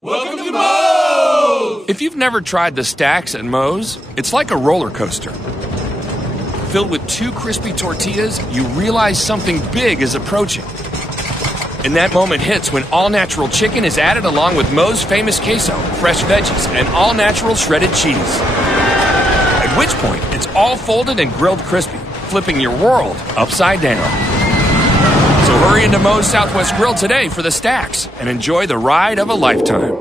Welcome to Moe's! If you've never tried the stacks at Moe's, it's like a roller coaster. Filled with 2 crispy tortillas, you realize something big is approaching. And that moment hits when all-natural chicken is added along with Moe's famous queso, fresh veggies, and all-natural shredded cheese. At which point, it's all folded and grilled crispy, flipping your world upside down. So hurry into Moe's Southwest Grill today for the stacks and enjoy the ride of a lifetime.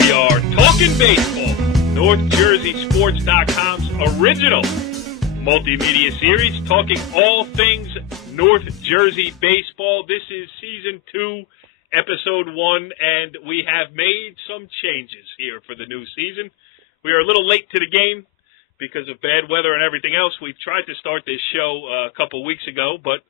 We are Talkin Baseball, NorthJerseySports.com's original multimedia series, talking all things North Jersey baseball. This is Season 2, Episode 1, and we have made some changes here for the new season. We are a little late to the game because of bad weather and everything else. We tried to start this show a couple weeks ago, but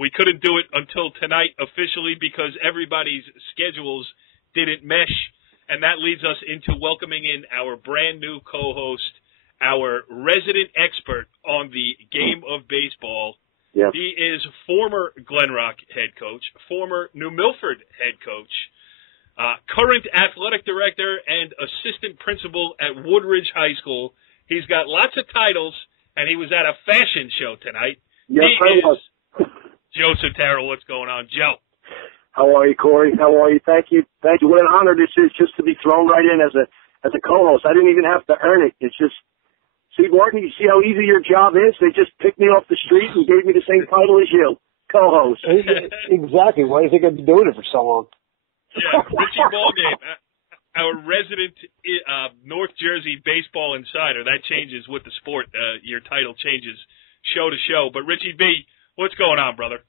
we couldn't do it until tonight officially because everybody's schedules didn't mesh, and that leads us into welcoming in our brand new co-host, our resident expert on the game of baseball. Yep. He is former Glen Rock head coach, former New Milford head coach, current athletic director, and assistant principal at Woodridge High School. He's got lots of titles, and he was at a fashion show tonight. Yes, he is Joe Sutera. What's going on, Joe? How are you, Corey? How are you? Thank you. Thank you. What an honor this is just to be thrown right in as a co-host. I didn't even have to earn it. It's just, see, Martin, you see how easy your job is? They just picked me off the street and gave me the same title as you, co-host. Exactly. Why do you think I've been doing it for so long? Yeah, Richie Ballgame, our resident North Jersey baseball insider. That changes with the sport. Your title changes show to show. But Richie B, what's going on, brother?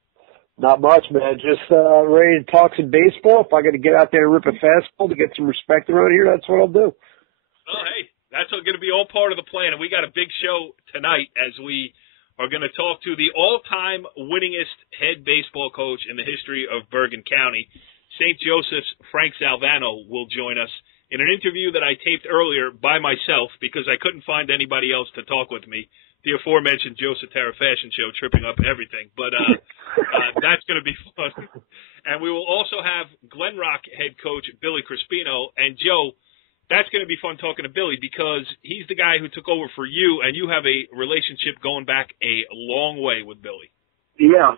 Not much, man. Just ready to talk some baseball. If I got to get out there and rip a fastball to get some respect around here, that's what I'll do. Oh, hey, that's going to be all part of the plan. And we got a big show tonight as we are going to talk to the all-time winningest head baseball coach in the history of Bergen County. St. Joseph's Frank Salvano will join us in an interview that I taped earlier by myself because I couldn't find anybody else to talk with me. The aforementioned Joe Sutera Fashion Show tripping up everything. But that's going to be fun. And we will also have Glen Rock head coach Billy Crispino. And, Joe, that's going to be fun talking to Billy because he's the guy who took over for you, and you have a relationship going back a long way with Billy. Yeah,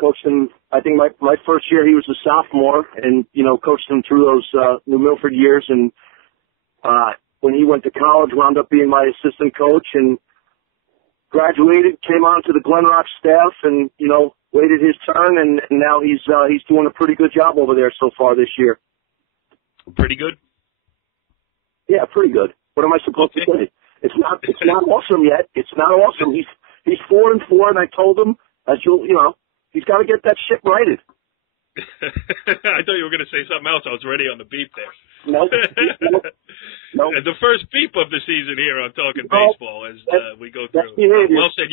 coached him, I think my first year he was a sophomore and, coached him through those New Milford years. And when he went to college, wound up being my assistant coach and graduated, came on to the Glen Rock staff and, waited his turn. And now he's doing a pretty good job over there so far this year. Pretty good? Yeah, pretty good. What am I supposed to say? It's not awesome yet. It's not awesome. He's 4-4, and I told him, he's got to get that shit righted. I thought you were going to say something else. I was ready on the beep there. Nope. And the first beep of the season here on Talkin Baseball as we go through. Well said.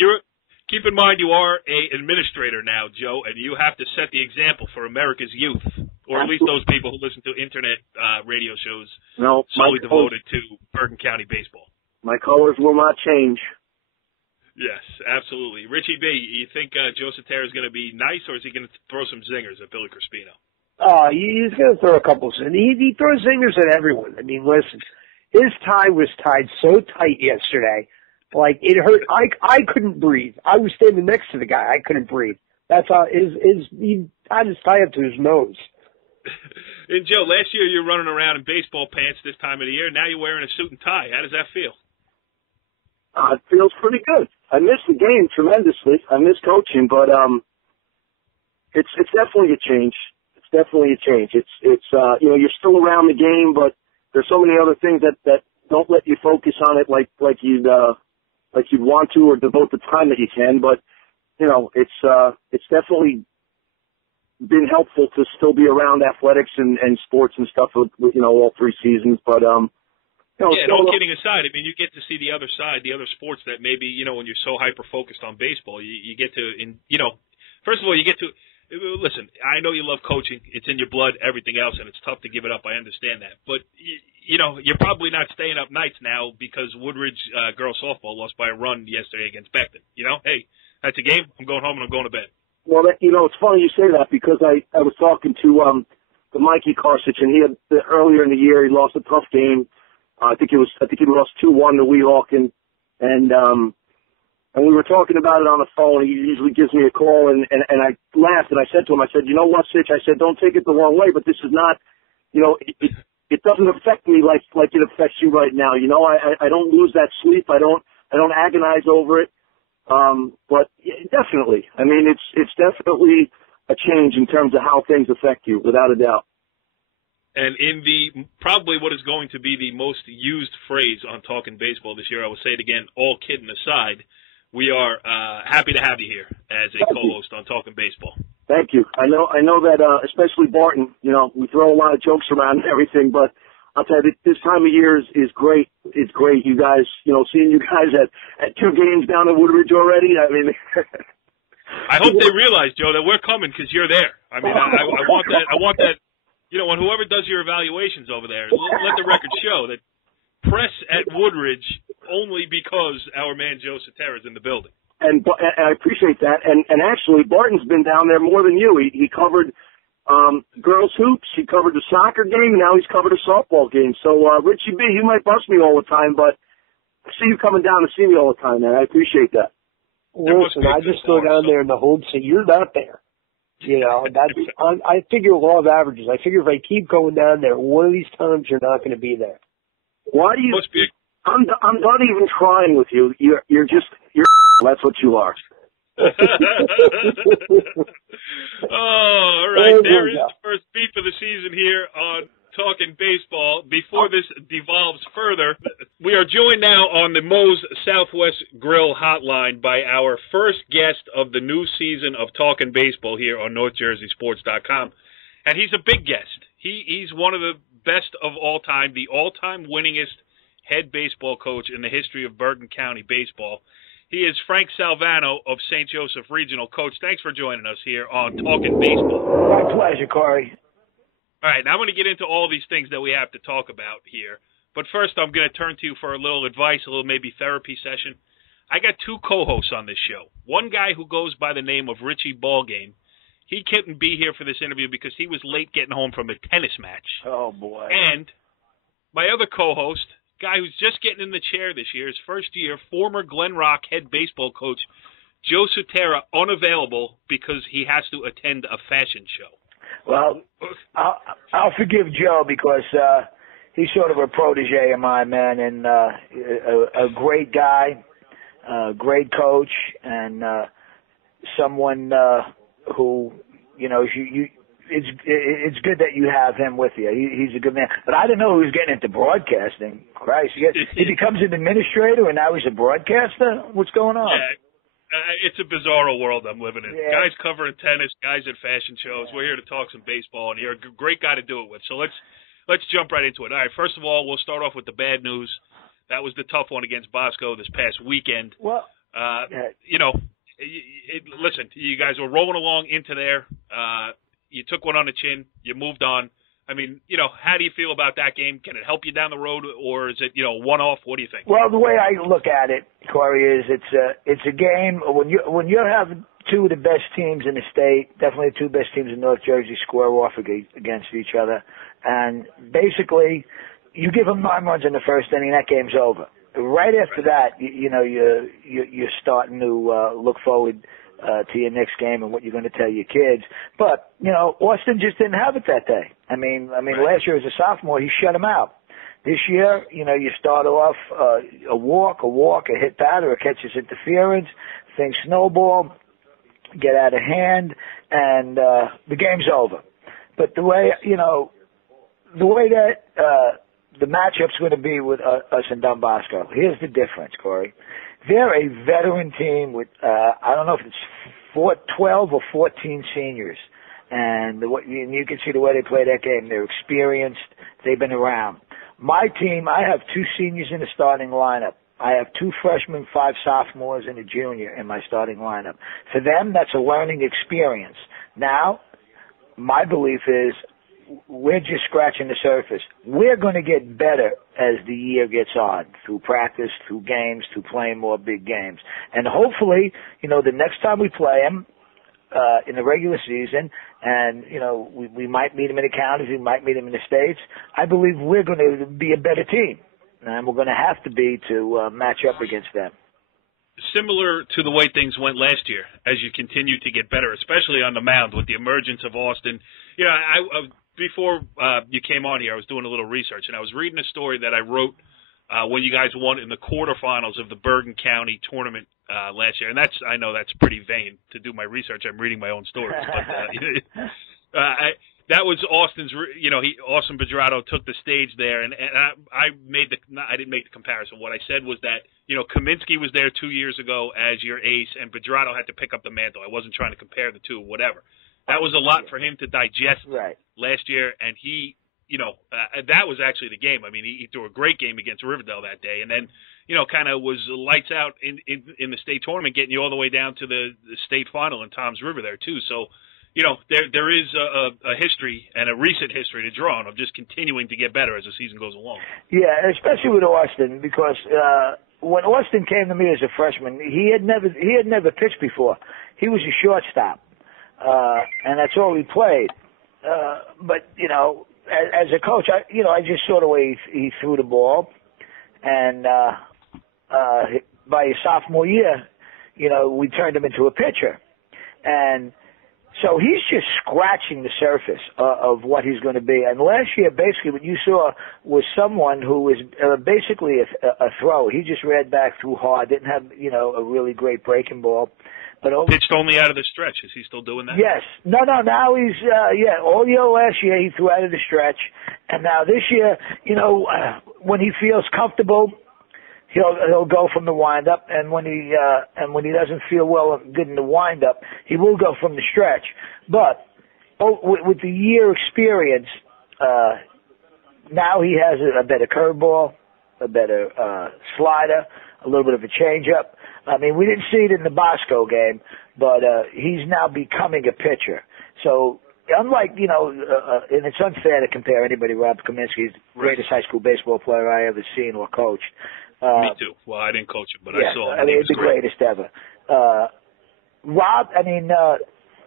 Keep in mind you are an administrator now, Joe, and you have to set the example for America's youth, or at least those people who listen to internet radio shows solely devoted to Bergen County baseball. My colors will not change. Yes, absolutely. Richie B, you think Joe Sutera is going to be nice, or is he going to throw some zingers at Billy Crispino? He's going to throw a couple of zingers. He throws zingers at everyone. I mean, listen, his tie was tied so tight yesterday, like it hurt. I couldn't breathe. I was standing next to the guy. I couldn't breathe. That's how he tied his tie up to his nose. And Joe, last year you were running around in baseball pants this time of the year. Now you're wearing a suit and tie. How does that feel? It feels pretty good. I miss the game tremendously. I miss coaching, but it's definitely a change. It's definitely a change. It's you're still around the game, but there's so many other things that don't let you focus on it like you'd want to or devote the time that you can. But it's definitely been helpful to still be around athletics and sports and stuff with all 3 seasons. But all kidding aside, I mean, you get to see the other side, the other sports that maybe, when you're so hyper-focused on baseball, you get to, first of all, you get to, listen, I know you love coaching. It's in your blood, everything else, and it's tough to give it up. I understand that. But you're probably not staying up nights now because Woodridge girls softball lost by a run yesterday against Beckton. Hey, that's a game. I'm going home and I'm going to bed. Well, it's funny you say that because I was talking to the Mikey Karsich, and he had earlier in the year he lost a tough game. I think he lost 2-1 to Weehawken, and we were talking about it on the phone. He usually gives me a call, and I laughed, and I said to him, I said, you know what, Sitch? I said, don't take it the wrong way, but this is not, it doesn't affect me like it affects you right now. I don't lose that sleep. I don't agonize over it. But definitely, I mean, it's definitely a change in terms of how things affect you, without a doubt. And in probably what is going to be the most used phrase on Talkin Baseball this year, I will say it again, all kidding aside, we are happy to have you here as a co-host on Talkin Baseball. Thank you. I know that especially Barton, we throw a lot of jokes around and everything, but I'll tell you, this time of year is great. It's great. You guys, seeing you guys at 2 games down in Woodridge already, I mean. I hope they realize, Joe, that we're coming because you're there. I mean, I want that, when whoever does your evaluations over there, let the record show that press at Woodridge only because our man Joe Sutera is in the building. And I appreciate that. And actually, Barton's been down there more than you. He covered girls hoops, he covered the soccer game, and now he's covered a softball game. So, Richie B, you might bust me all the time, but I see you coming down to see me all the time, man. I appreciate that. Listen, I just go down there in the hold and say, you're not there. I figure law of averages. I figure if I keep going down there, one of these times you're not going to be there. Why do you? I'm not even trying with you. You're that's what you are. All right. There is the first beat for the season here on Talkin Baseball. Before this devolves further, we are joined now on the Moe's Southwest Grill hotline by our first guest of the new season of Talkin Baseball here on NorthJerseySports.com. And he's a big guest. He's one of the best of all time, the all-time winningest head baseball coach in the history of Bergen County baseball. He is Frank Salvano of St. Joseph Regional. Coach, thanks for joining us here on Talkin Baseball. My pleasure, Corey. All right, now I'm going to get into all these things that we have to talk about here. But first, I'm going to turn to you for a little advice, a little maybe therapy session. I got 2 co-hosts on this show. One guy who goes by the name of Richie Ballgame. He couldn't be here for this interview because he was late getting home from a tennis match. Oh, boy. And my other co-host, guy who's just getting in the chair this year, his first year, former Glen Rock head baseball coach, Joe Sutera, unavailable because he has to attend a fashion show. Well, I'll forgive Joe because he's sort of a protege of mine, man, and a great guy, great coach, and someone who, it's good that you have him with you. He's a good man. But I didn't know he was getting into broadcasting. Christ, he becomes an administrator and now he's a broadcaster? What's going on? Yeah. It's a bizarro world I'm living in. Yeah. Guys covering tennis, guys at fashion shows. We're here to talk some baseball, and you're a great guy to do it with. So let's jump right into it. All right, first of all, we'll start off with the bad news. That was the tough one against Bosco this past weekend. Well, listen, you guys were rolling along into there. You took one on the chin. You moved on. I mean, how do you feel about that game? Can it help you down the road, or is it, one-off? What do you think? Well, the way I look at it, Corey, is it's a game when you have 2 of the best teams in the state, definitely the 2 best teams in North Jersey square off against each other, and basically you give them 9 runs in the first inning, that game's over. Right after that, you're starting to look forward to your next game and what you're going to tell your kids. But, Austin just didn't have it that day. I mean, last year as a sophomore, he shut him out. This year, you start off a walk, a hit batter, a catcher's interference, things snowball, get out of hand, and the game's over. But the way that the matchup's going to be with us and Don Bosco, here's the difference, Corey. They're a veteran team with, I don't know if it's 12 or 14 seniors. And you can see the way they play that game. They're experienced. They've been around. My team, I have 2 seniors in the starting lineup. I have 2 freshmen, 5 sophomores, and a junior in my starting lineup. For them, that's a learning experience. Now, my belief is we're just scratching the surface. We're going to get better as the year gets on, through practice, through games, through playing more big games. And hopefully, the next time we play them in the regular season, and, we might meet them in the counties, we might meet them in the states, I believe we're going to be a better team. And we're going to have to be to match up against them. Similar to the way things went last year, as you continue to get better, especially on the mound with the emergence of Austin. Before you came on here, I was doing a little research, and I was reading a story that I wrote when you guys won in the quarterfinals of the Bergen County tournament last year. And I know that's pretty vain to do my research. I'm reading my own stories. But that was Austin's, Austin Bedrato took the stage there, and I didn't make the comparison. What I said was that, Kaminsky was there 2 years ago as your ace, and Bedrato had to pick up the mantle. I wasn't trying to compare the two, whatever. That was a lot for him to digest last year, and he, that was actually the game. I mean, he threw a great game against Riverdale that day, and then, kind of was lights out in the state tournament, getting you all the way down to the state final in Tom's River there, too. So, there is a history and a recent history to draw on of just continuing to get better as the season goes along. Yeah, especially with Austin, because when Austin came to me as a freshman, he had never pitched before. He was a shortstop, and that's all he played. But as a coach, I just saw the way he threw the ball, and by his sophomore year, we turned him into a pitcher, and so he's just scratching the surface of what he's going to be. And last year, basically, what you saw was someone who was basically a throw. He just read back too hard, didn't have, a really great breaking ball. But pitched only out of the stretch. Is he still doing that? Yes. No, now he's, all year last year he threw out of the stretch. And now this year, when he feels comfortable, he'll go from the windup, and when he doesn't feel well good in the windup, he will go from the stretch. But with the year experience, now he has a better curveball, a better slider, a little bit of a changeup. I mean, we didn't see it in the Bosco game, but he's now becoming a pitcher. So unlike, and it's unfair to compare anybody, Rob Kaminsky, the greatest high school baseball player I ever seen or coached. Me too. Well, I didn't coach him, but I saw him. I mean, it's the greatest ever.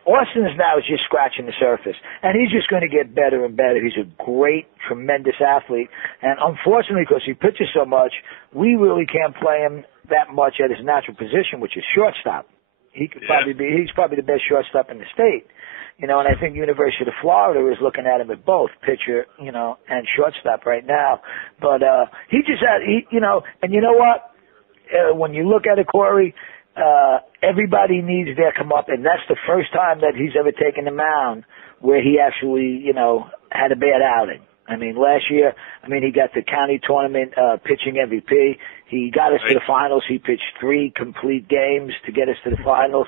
Austin's now is just scratching the surface, and he's just going to get better and better. He's a great, tremendous athlete, and unfortunately, because he pitches so much, we really can't play him that much at his natural position, which is shortstop. He's probably the best shortstop in the state. And I think University of Florida is looking at him at both pitcher, and shortstop right now. But he just had, and you know what? When you look at it, Corey, everybody needs their come up, and that's the first time that he's ever taken the mound where he actually, had a bad outing. I mean, last year, he got the county tournament pitching MVP. He got us to the finals. He pitched 3 complete games to get us to the finals.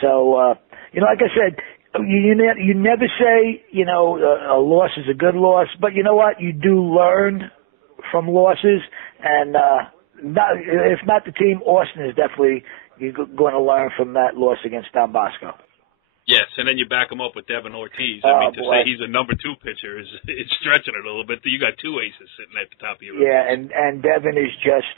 So, like I said, you never say, a loss is a good loss, but you know what? You do learn from losses, and if not the team, Austin is definitely going to learn from that loss against Don Bosco. Yes, and then you back him up with Devin Ortiz. Say he's a number 2 pitcher is stretching it a little bit. You got 2 aces sitting at the top of your list. Yeah, and Devin is just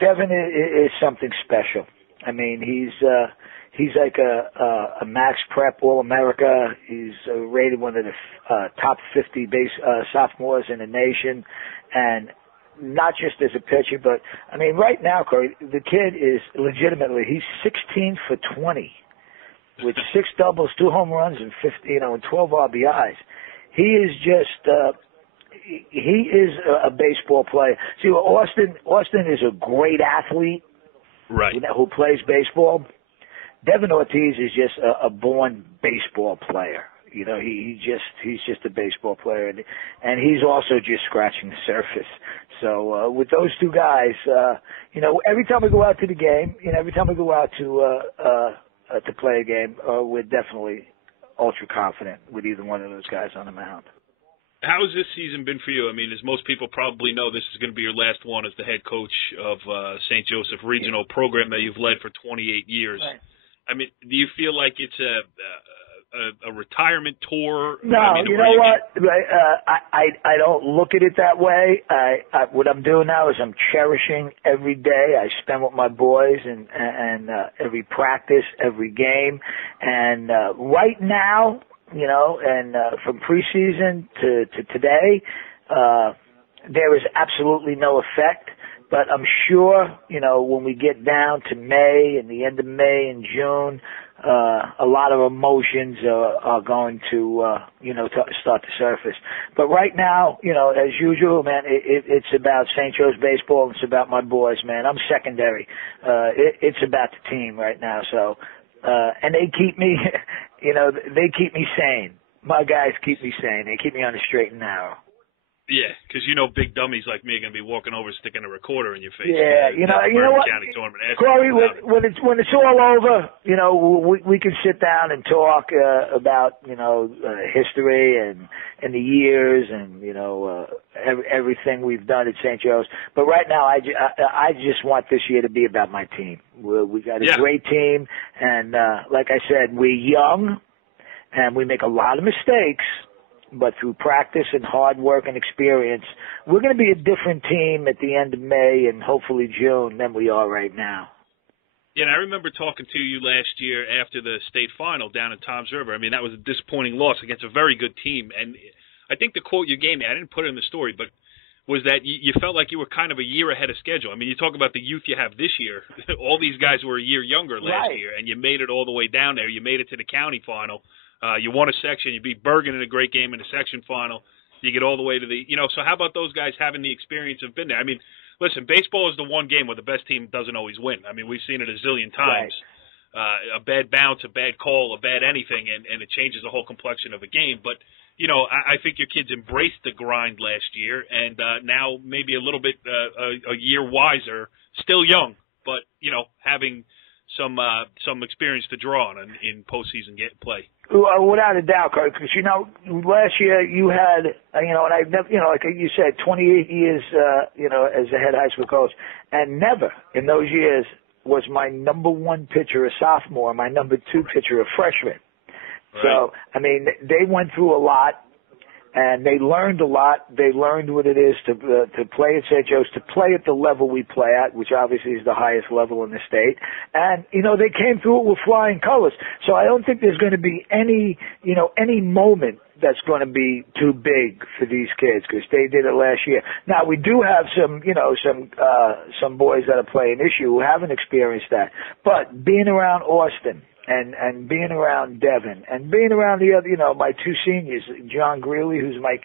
Devin is something special. I mean, he's like a Max Prep All-America. He's rated one of the top 50 sophomores in the nation, and not just as a pitcher, but right now, Corey, the kid is legitimately he's 16 for 20. With 6 doubles, 2 home runs, and 12 RBIs. He is just he is a baseball player. See, Austin is a great athlete, right? Who plays baseball. Devin Ortiz is just a born baseball player. He's just a baseball player, and he's also just scratching the surface. So with those 2 guys, every time we go out to the game, every time we go out to play a game, we're definitely ultra confident with either one of those guys on the mound. How has this season been for you? As most people probably know, this is going to be your last one as the head coach of St. Joseph Regional Program that you've led for 28 years. Right. Do you feel like it's a a retirement tour? No, I mean, you know what? I don't look at it that way. What I'm doing now is I'm cherishing every day I spend with my boys and every practice, every game. And right now, you know, and from preseason to today, there is absolutely no effect. But I'm sure, you know, when we get down to May and the end of May and June, a lot of emotions are going to, you know, start to surface. But right now, you know, as usual, man, it's about St. Joe's baseball. It's about my boys, man. I'm secondary. It's about the team right now. So, and they keep me, you know, they keep me sane. My guys keep me sane. They keep me on the straight and narrow. Yeah, because you know big dummies like me are going to be walking over sticking a recorder in your face. Yeah, you know what, Corey, when it's all over, you know, we can sit down and talk about, you know, history and the years and, you know, everything we've done at St. Joe's. But right now, I just want this year to be about my team. We got a great team, and like I said, we're young, and we make a lot of mistakes. But through practice and hard work and experience, we're going to be a different team at the end of May and hopefully June than we are right now. Yeah, and I remember talking to you last year after the state final down in Toms River. I mean, that was a disappointing loss against a very good team. And I think the quote you gave me, I didn't put it in the story, but was that you felt like you were kind of a year ahead of schedule. I mean, you talk about the youth you have this year. All these guys were a year younger last year, and you made it all the way down there. You made it to the county final. You won a section. You beat Bergen in a great game in the section final. You get all the way to the, you know, so how about those guys having the experience of been there? I mean, listen, baseball is the one game where the best team doesn't always win. I mean, we've seen it a zillion times. Right. A bad bounce, a bad call, a bad anything, and it changes the whole complexion of a game. But, you know, I think your kids embraced the grind last year, and now maybe a little bit a year wiser, still young, but, you know, having some experience to draw on in postseason play. Without a doubt, because, you know, last year you had, you know, and I've never, you know, like you said, 28 years, you know, as a head high school coach, and never in those years was my number one pitcher a sophomore, my number two pitcher a freshman. Right. So, I mean, they went through a lot. And they learned a lot. They learned what it is to play at St. Joe's, to play at the level we play at, which obviously is the highest level in the state. And, you know, they came through it with flying colors. So I don't think there's going to be any, you know, any moment that's going to be too big for these kids because they did it last year. Now, we do have some, you know, some boys that are playing issue who haven't experienced that. But being around Austin, and being around Devin, and being around the other, you know, my two seniors, John Greeley, who's my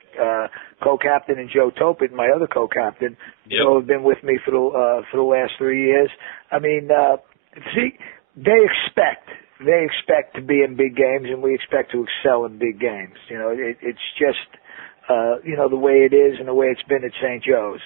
co-captain, and Joe Topin, my other co-captain, who have been with me for the last 3 years. I mean, see, they expect to be in big games, and we expect to excel in big games. You know, it's just, you know, the way it is and the way it's been at St. Joe's.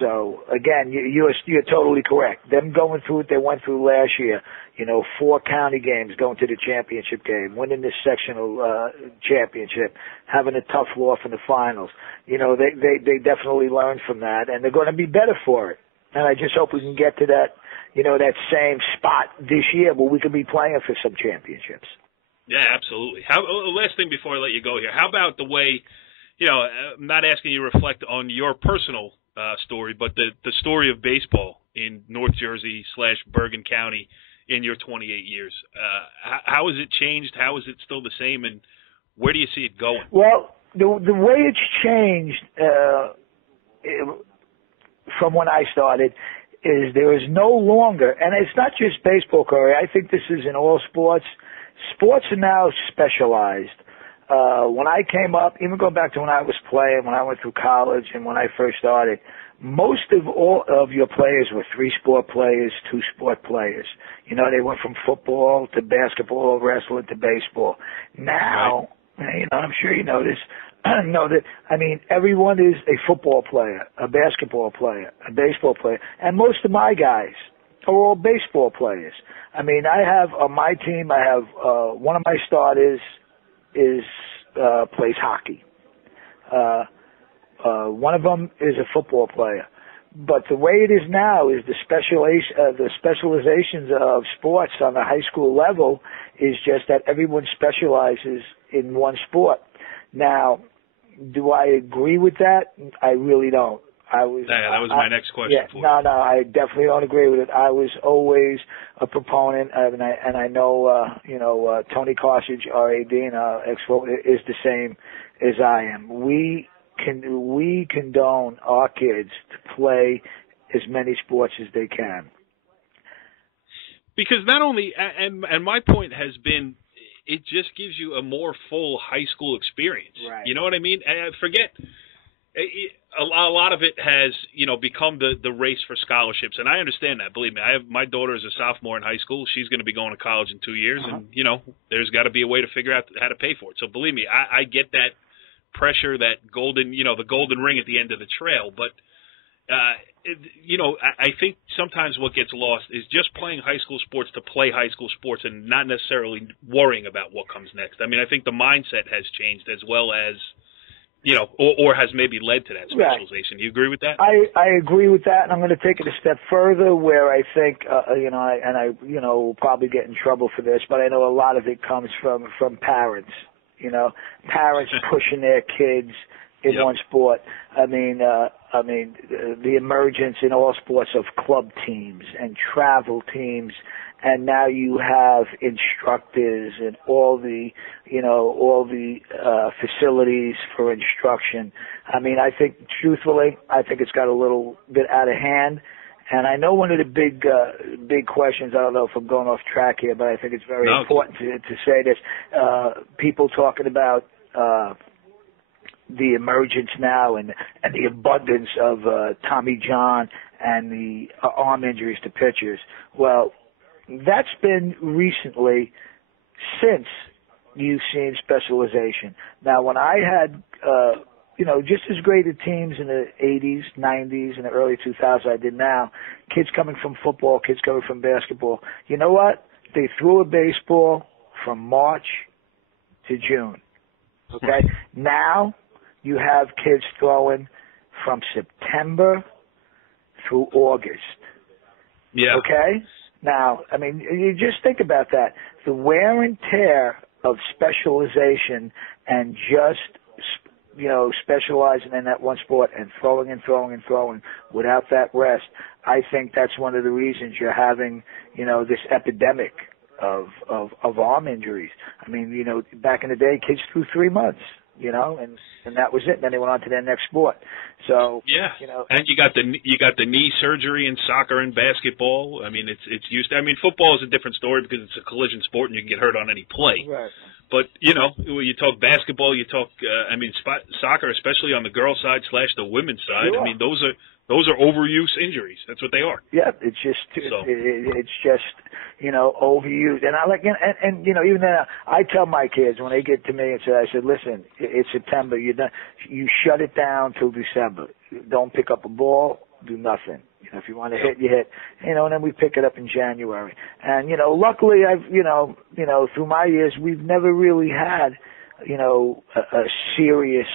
So, again, you're totally correct. Them going through what they went through last year, you know, 4 county games going to the championship game, winning this sectional championship, having a tough loss in the finals. You know, they definitely learned from that, and they're going to be better for it. And I just hope we can get to that, you know, that same spot this year where we could be playing for some championships. Yeah, absolutely. Last thing before I let you go here, how about the way, you know, I'm not asking you to reflect on your personal story, but the story of baseball in North Jersey / Bergen County in your 28 years. How has it changed? How is it still the same? And where do you see it going? Well, the way it's changed from when I started is there is no longer, and it's not just baseball, Corey. I think this is in all sports. Sports are now specialized. When I came up, even going back to when I was playing, when I went through college and when I first started, most of all of your players were 3-sport players, 2-sport players. You know, they went from football to basketball, wrestling to baseball. Now, you know, I'm sure you know this, I mean, everyone is a football player, a basketball player, a baseball player, and most of my guys are all baseball players. I mean, I have on my team, I have one of my starters plays hockey. One of them is a football player. But the way it is now is the specializations of sports on the high school level is just that everyone specializes in one sport. Now, do I agree with that? I really don't. That was my next question for you. No, I definitely don't agree with it. I was always a proponent, and I know, Tony Carthage, RAD, and ex-vote is the same as I am. We condone our kids to play as many sports as they can. Because not only, and my point has been, it just gives you a more full high school experience. Right. You know what I mean? Forget. A lot of it has, become the race for scholarships, and I understand that. Believe me, my daughter is a sophomore in high school. She's going to be going to college in 2 years, and there's got to be a way to figure out how to pay for it. So believe me, I get that pressure, that golden, the golden ring at the end of the trail. But I think sometimes what gets lost is just playing high school sports to play high school sports and not necessarily worrying about what comes next. I mean, I think the mindset has changed as well as. Or has maybe led to that specialization. Right. You agree with that? I agree with that, and I'm going to take it a step further where I think, I will probably get in trouble for this, but I know a lot of it comes from parents. Parents pushing their kids in one sport. I mean, the emergence in all sports of club teams and travel teams. And now you have instructors and all the facilities for instruction. I mean, I think, truthfully, it's got a little bit out of hand. And I know one of the big questions, I don't know if I'm going off track here, but I think it's very important to say this. People talking about the emergence now and the abundance of Tommy John and the arm injuries to pitchers. Well, that's been recently since you've seen specialization. Now, when I had, just as great a teams in the 80s, 90s, and the early 2000s I did now, kids coming from football, kids coming from basketball, you know what? They threw a baseball from March to June. Okay? Now you have kids throwing from September through August. Yeah. Okay? Now, I mean, you just think about that. The wear and tear of specialization and just, specializing in that one sport and throwing without that rest, I think that's one of the reasons you're having, this epidemic of arm injuries. I mean, back in the day, kids threw 3 months. And that was it. And then they went on to their next sport. So and you got the knee surgery in soccer and basketball. I mean, it's used. I mean, football is a different story because it's a collision sport and you can get hurt on any play. Right. But you talk basketball, you talk. Soccer, especially on the girls' side / the women's side. Sure. I mean, those are overuse injuries. That's what they are. Yeah, it's just overused. And I like and even then I tell my kids when they get to me and I said, listen, it's September. You shut it down till December. Don't pick up a ball. Do nothing. If you want to hit, you hit. And then we pick it up in January. And luckily I've through my years we've never really had a serious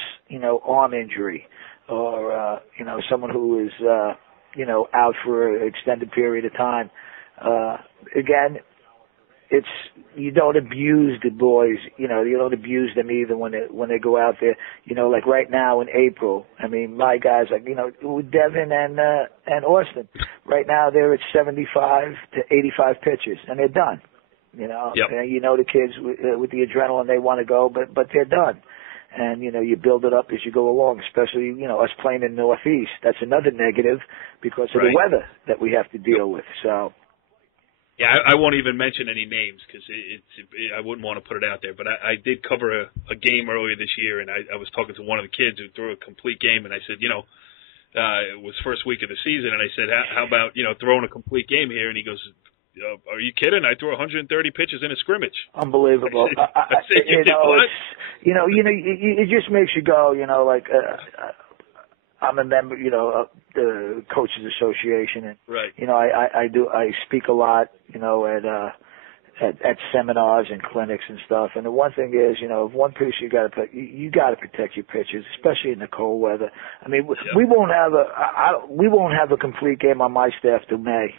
arm injury. Or, someone who is, out for an extended period of time. Again, you don't abuse the boys, you don't abuse them either when they go out there. Like right now in April, I mean, my guys, with Devin and Austin, right now they're at 75 to 85 pitches, and they're done. Yep. And the kids with the adrenaline, they want to go, but they're done. And, you build it up as you go along, especially, us playing in the Northeast. That's another negative because of the weather that we have to deal with. So, yeah, I won't even mention any names because I wouldn't want to put it out there. But I did cover a game earlier this year, and I was talking to one of the kids who threw a complete game, and I said, it was first week of the season, and I said, how about, throwing a complete game here? And he goes, are you kidding? I threw 130 pitches in a scrimmage. Unbelievable. I said, what? It just makes you go, I'm a member, of the Coaches Association, and right. I speak a lot, at at seminars and clinics and stuff. And the one thing is, if one piece you got to protect your pitchers, especially in the cold weather. I mean, we won't have a complete game on my staff till May.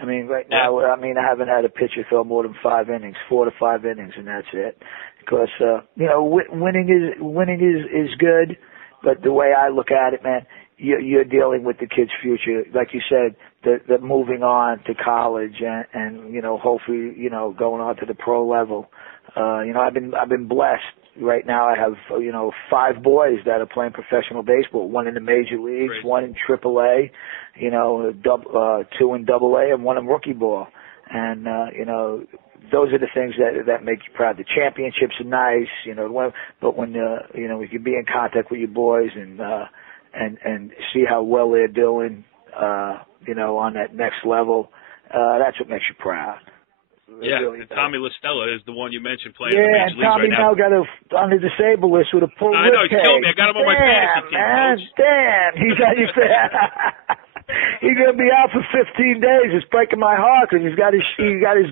I mean, right now, I haven't had a pitcher throw more than 5 innings, 4 to 5 innings, and that's it. Because winning is good, but the way I look at it, man, you're dealing with the kid's future, like you said, the moving on to college and hopefully going on to the pro level. I've been blessed. Right now I have 5 boys that are playing professional baseball. 1 in the major leagues, Great. 1 in AAA, 2 in AA, and 1 in rookie ball. And those are the things that make you proud. The championships are nice, but when we can be in contact with your boys and see how well they're doing, on that next level, that's what makes you proud. Yeah, really and Tommy LaStella is the one you mentioned playing yeah, in the major and leagues Tommy right now. now got on the disabled list with a pulled I know, rib he's killing cage. me. I got him on my fantasy team, man, Coach. damn. He's going to be out for 15 days. It's breaking my heart because he got his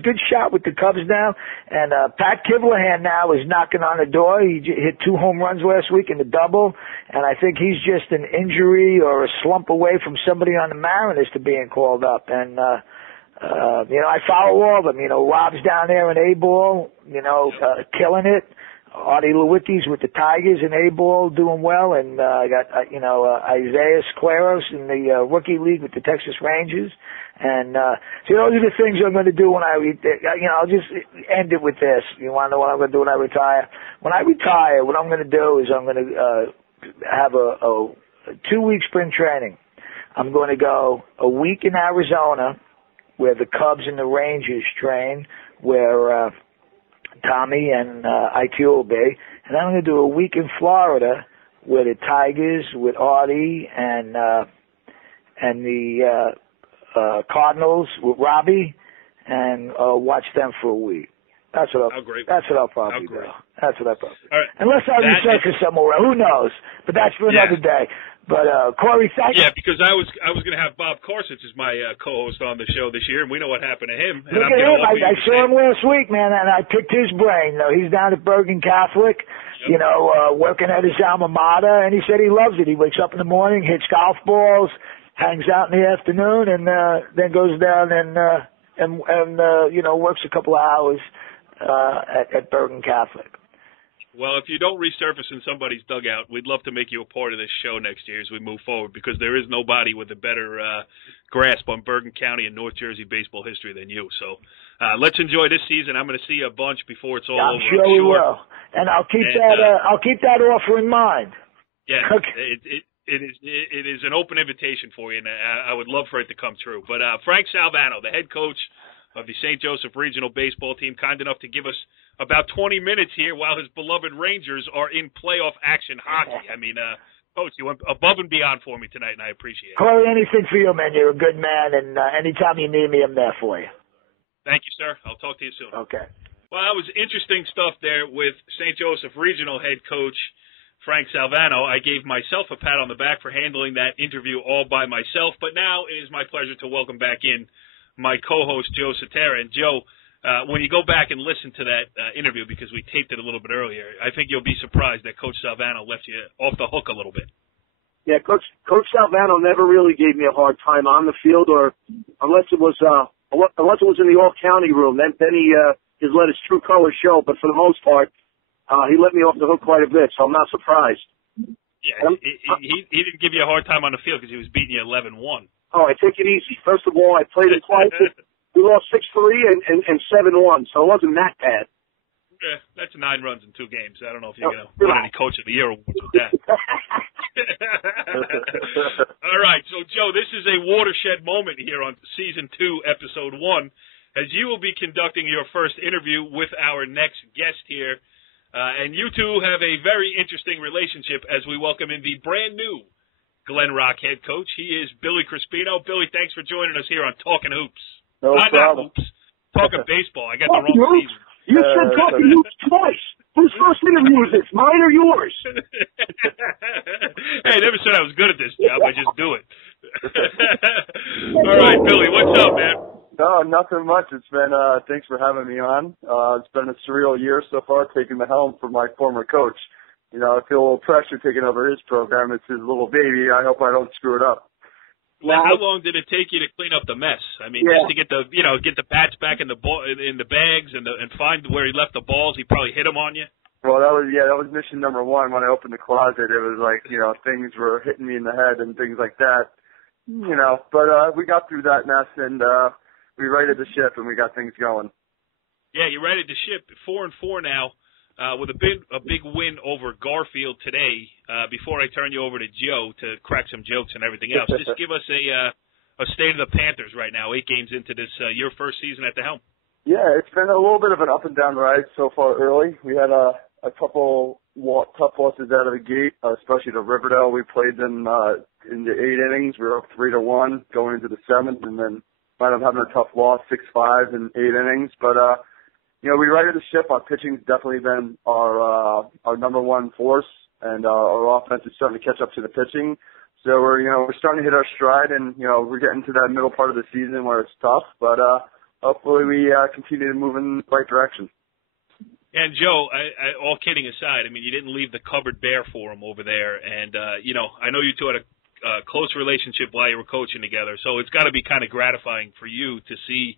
good shot with the Cubs now. And Pat Kivlahan now is knocking on the door. He hit 2 home runs last week in the double. And I think he's just an injury or a slump away from somebody on the Mariners to being called up. And, I follow all of them. Rob's down there in A-ball, killing it. Artie Lewicki's with the Tigers in A-ball doing well. And I got, Isaiah Scleros in the rookie league with the Texas Rangers. And, those are the things I'm going to do when I'll just end it with this. You want to know what I'm going to do when I retire? When I retire, what I'm going to do is I'm going to have a 2-week spring training. I'm going to go a week in Arizona, where the Cubs and the Rangers train, where Tommy and IQ will be. And I'm going to do a week in Florida, where the Tigers with Artie and the Cardinals with Robbie, and watch them for a week. That's what I'll probably do. That's what I'll probably do. All right. Unless I resurface somewhere, who knows? But that's for another day. But Corey, thank you. Yeah, because I was going to have Bob Karsich as my co-host on the show this year, and we know what happened to him. And Look at him. I saw him last week, man, and I picked his brain. He's down at Bergen Catholic, working at his alma mater, and he said he loves it. He wakes up in the morning, hits golf balls, hangs out in the afternoon, and then goes down and works a couple of hours at Bergen Catholic. Well, if you don't resurface in somebody's dugout, we'd love to make you a part of this show next year as we move forward, because there is nobody with a better grasp on Bergen County and North Jersey baseball history than you. So let's enjoy this season. I'm going to see you a bunch before it's all over. I'm sure we will, and I'll keep that offer in mind. Yeah, okay. It is an open invitation for you, and I would love for it to come true. But Frank Salvano, the head coach of the St. Joseph Regional Baseball Team, kind enough to give us about 20 minutes here while his beloved Rangers are in playoff action hockey. I mean, Coach, you went above and beyond for me tonight, and I appreciate it. Corey, anything for you, man. You're a good man, and anytime you need me, I'm there for you. Thank you, sir. I'll talk to you soon. Okay. Well, that was interesting stuff there with St. Joseph Regional head coach Frank Salvano. I gave myself a pat on the back for handling that interview all by myself, but now it is my pleasure to welcome back in my co-host, Joe Sutera. And Joe, when you go back and listen to that interview, because we taped it a little bit earlier, I think you'll be surprised that Coach Salvano left you off the hook a little bit. Yeah, Coach Salvano never really gave me a hard time on the field, or unless it was in the all-county room. Then he just let his true colors show. But for the most part, he let me off the hook quite a bit, so I'm not surprised. Yeah, he didn't give you a hard time on the field because he was beating you 11-1. Oh, I take it easy. First of all, I played it twice. We lost 6-3 and 7-1, so it wasn't that bad. Yeah, that's 9 runs in 2 games. I don't know if you're going to win any Coach of the Year awards with that. All right, so Joe, this is a watershed moment here on Season 2, Episode 1, as you will be conducting your first interview with our next guest here. And you two have a very interesting relationship as we welcome in the brand new Glen Rock head coach. He is Billy Crispino. Billy, thanks for joining us here on Talkin' Hoops. No problem. Not Hoops. Talkin' Baseball. I got the wrong season. You said Talkin' Hoops twice. Whose first interview is this, mine or yours? Hey, I never said I was good at this job. I just do it. All right, Billy, what's up, man? No, nothing much. It's been, thanks for having me on. It's been a surreal year so far, taking the helm from my former coach. You know, I feel a little pressure taking over his program. It's his little baby. I hope I don't screw it up. Well, how long did it take you to clean up the mess? I mean, just to get the, get the bats back in the bags and find where he left the balls. He probably hit them on you. Well, that was mission number one. When I opened the closet, it was like, things were hitting me in the head and things like that. But we got through that mess and we righted the ship and we got things going. Yeah, you righted the ship. 4-4 now, with a big win over Garfield today. Before I turn you over to Joe to crack some jokes and everything else, just give us a state of the Panthers right now. 8 games into this, your first season at the helm. Yeah, it's been a little bit of an up and down ride so far early. We had a couple tough losses out of the gate, especially to Riverdale. We played them in the 8 innings. We were up 3-1 going into the 7th, and then might have having a tough loss, 6-5 in 8 innings. But we righted the ship. Our pitching's definitely been our number one force, and our offense is starting to catch up to the pitching. So we're starting to hit our stride, and we're getting to that middle part of the season where it's tough, but hopefully we continue to move in the right direction. And Joe, all kidding aside, I mean, you didn't leave the cupboard bare for him over there, and I know you two had a close relationship while you were coaching together, so it's got to be kind of gratifying for you to see,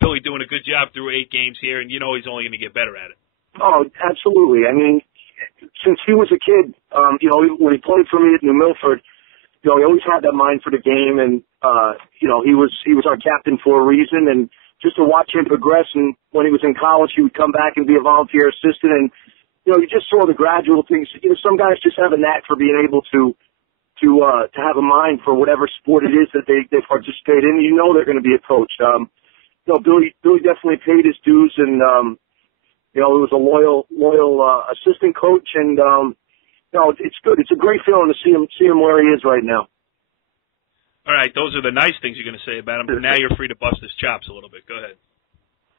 Billy doing a good job through 8 games here, and he's only going to get better at it. Oh, absolutely. I mean, since he was a kid, when he played for me at New Milford, he always had that mind for the game, and he was our captain for a reason, and just to watch him progress. And when he was in college, he would come back and be a volunteer assistant, and you just saw the gradual things. Some guys just have a knack for being able to have a mind for whatever sport it is that they participate in. They're going to be a coach. Billy definitely paid his dues, and he was a loyal assistant coach, and it's good. It's a great feeling to see him where he is right now. All right, those are the nice things you're going to say about him. But now you're free to bust his chops a little bit. Go ahead.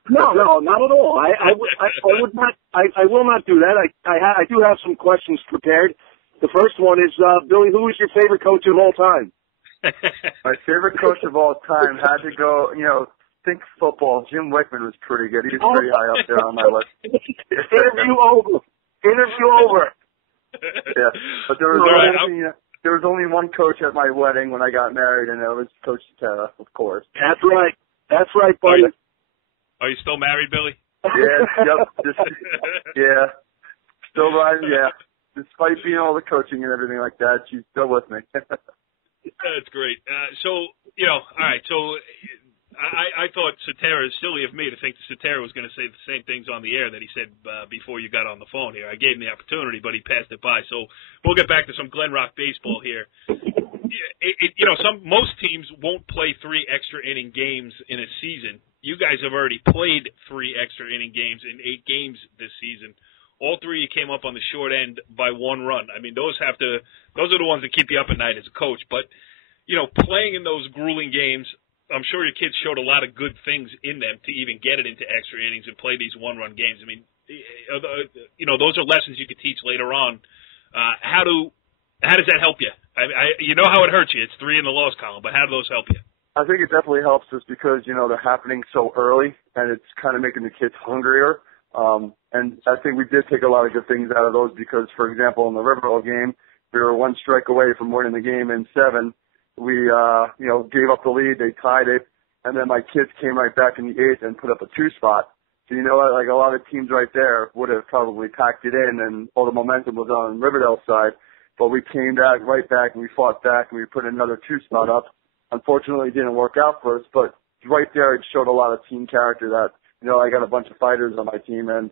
No, not at all. I would not. I will not do that. I do have some questions prepared. The first one is, Billy, who is your favorite coach of all time? My favorite coach of all time had to go. Think football. Jim Wickman was pretty good. He was pretty high up there on my list. Interview over. Yeah, but there was only one coach at my wedding when I got married, and it was Coach Sutera, of course. That's right. That's right, buddy. Are you still married, Billy? Yeah, yep. Yeah. Still riding, yeah. Despite being all the coaching and everything like that, she's still with me. That's great. All right, so I thought Sutera is silly of me to think that Sutera was going to say the same things on the air that he said before you got on the phone here. I gave him the opportunity, but he passed it by. So we'll get back to some Glen Rock baseball here. Most teams won't play 3 extra inning games in a season. You guys have already played 3 extra inning games in 8 games this season. All 3 you came up on the short end by 1 run. I mean, those are the ones that keep you up at night as a coach. But playing in those grueling games, I'm sure your kids showed a lot of good things in them to even get it into extra innings and play these 1-run games. I mean, those are lessons you could teach later on. How does that help you? You know how it hurts you. It's 3 in the loss column, but how do those help you? I think it definitely helps us because, they're happening so early, and it's kind of making the kids hungrier. And I think we did take a lot of good things out of those because, for example, in the Riverdale game, we were 1 strike away from winning the game in 7. We, gave up the lead. They tied it. And then my kids came right back in the 8th and put up a 2 spot. So, like a lot of teams right there would have probably packed it in and all the momentum was on Riverdale's side. But we came back right back and we fought back and we put another 2 spot up. Unfortunately, it didn't work out for us, but right there it showed a lot of team character that, I got a bunch of fighters on my team and,